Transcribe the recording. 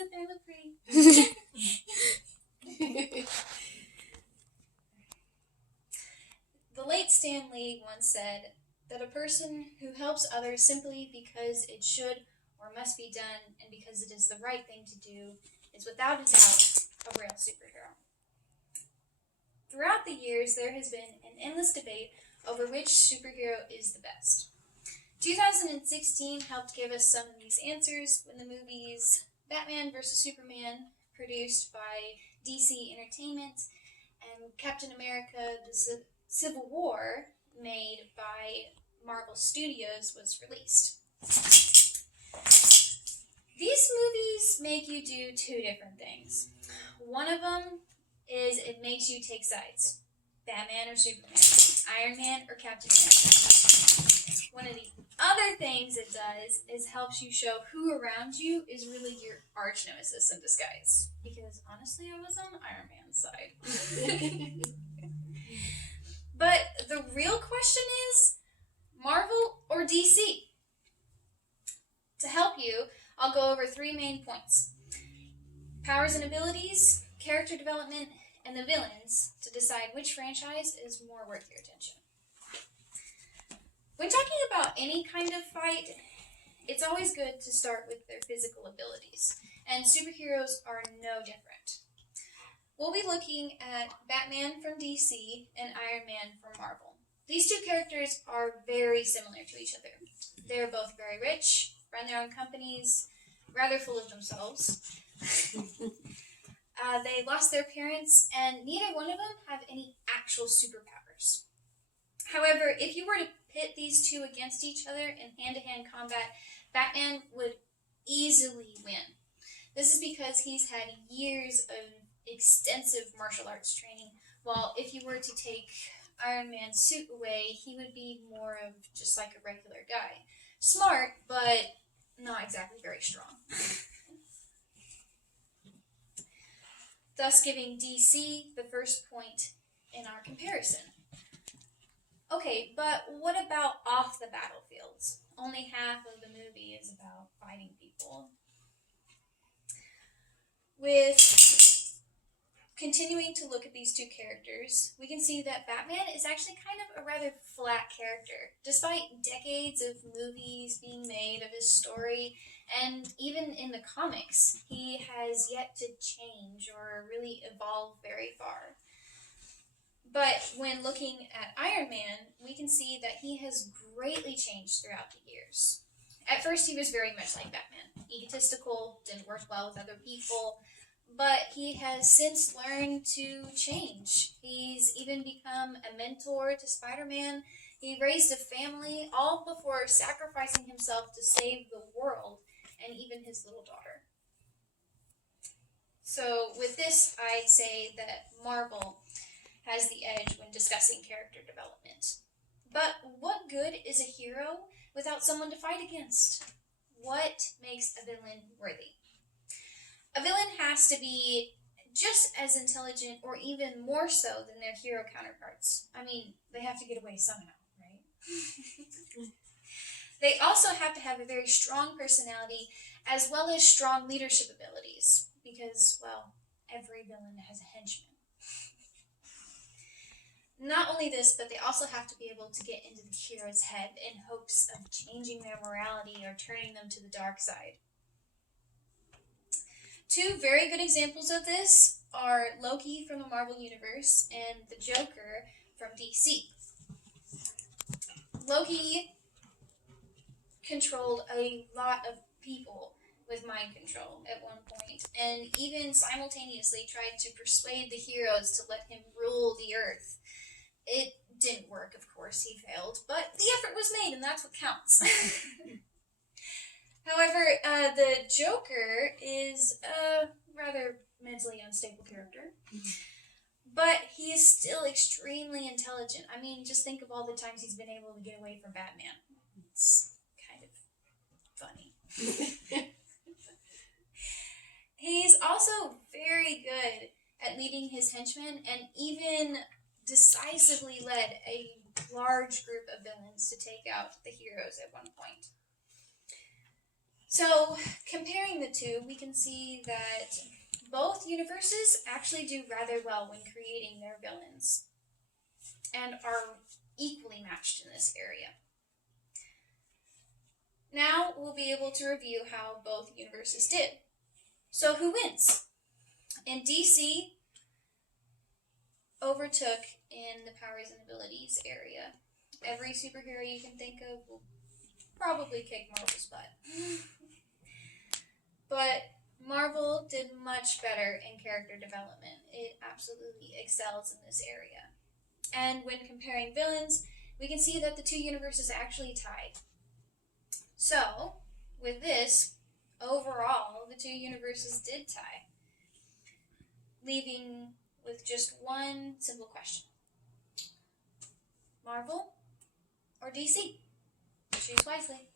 sit there and look pretty. The late Stan Lee once said that a person who helps others simply because it should or must be done and because it is the right thing to do is without a doubt a real superhero. Throughout the years, there has been an endless debate over which superhero is the best. 2016 helped give us some of these answers when the movies Batman vs. Superman, produced by DC Entertainment, and Captain America the Civil War, made by Marvel Studios, was released. These movies make you do two different things. One of them is it makes you take sides. Batman or Superman, Iron Man or Captain America. One of the other things it does is helps you show who around you is really your arch nemesis in disguise. Because honestly, I was on Iron Man's side. But the real question is, Marvel or DC? To help you, I'll go over three main points. Powers and abilities, character development, and the villains to decide which franchise is more worth your attention. When talking about any kind of fight, it's always good to start with their physical abilities, and superheroes are no different. We'll be looking at Batman from DC and Iron Man from Marvel. These two characters are very similar to each other. They're both very rich, run their own companies, rather full of themselves. They lost their parents, and neither one of them have any actual superpowers. However, if you were to pit these two against each other in hand-to-hand combat, Batman would easily win. This is because he's had years of extensive martial arts training, while if you were to take Iron Man's suit away, he would be more of just like a regular guy. Smart, but not exactly very strong. Thus giving DC the first point in our comparison. Okay, but what about off the battlefields? Only half of the movie is about fighting people. With continuing to look at these two characters, we can see that Batman is actually kind of a rather flat character. Despite decades of movies being made of his story, and even in the comics, he has yet to change or really evolve very far. But when looking at Iron Man, we can see that he has greatly changed throughout the years. At first, he was very much like Batman, egotistical, didn't work well with other people, but he has since learned to change. He's even become a mentor to Spider-Man. He raised a family, all before sacrificing himself to save the world and even his little daughter. So with this, I'd say that Marvel has the edge when discussing character development. But what good is a hero without someone to fight against? What makes a villain worthy? A villain has to be just as intelligent or even more so than their hero counterparts. I mean, they have to get away somehow, right? They also have to have a very strong personality as well as strong leadership abilities because, well, every villain has a henchman. Not only this, but they also have to be able to get into the hero's head in hopes of changing their morality or turning them to the dark side. Two very good examples of this are Loki from the Marvel Universe and the Joker from DC. Loki controlled a lot of people with mind control at one point, and even simultaneously tried to persuade the heroes to let him rule the earth. It didn't work, of course, he failed, but the effort was made, and that's what counts. However, the Joker is a rather mentally unstable character, but he is still extremely intelligent. I mean, just think of all the times he's been able to get away from Batman. It's kind of funny. He's also very good at leading his henchmen and even decisively led a large group of villains to take out the heroes at one point. So, comparing the two, we can see that both universes actually do rather well when creating their villains and are equally matched in this area. Now we'll be able to review how both universes did. So who wins? In DC, overtook in the powers and abilities area. Every superhero you can think of will probably kick Marvel's butt. But Marvel did much better in character development. It absolutely excels in this area. And when comparing villains, we can see that the two universes actually tied. So, with this, overall, the two universes did tie, leaving with just one simple question. Marvel or DC? Choose wisely.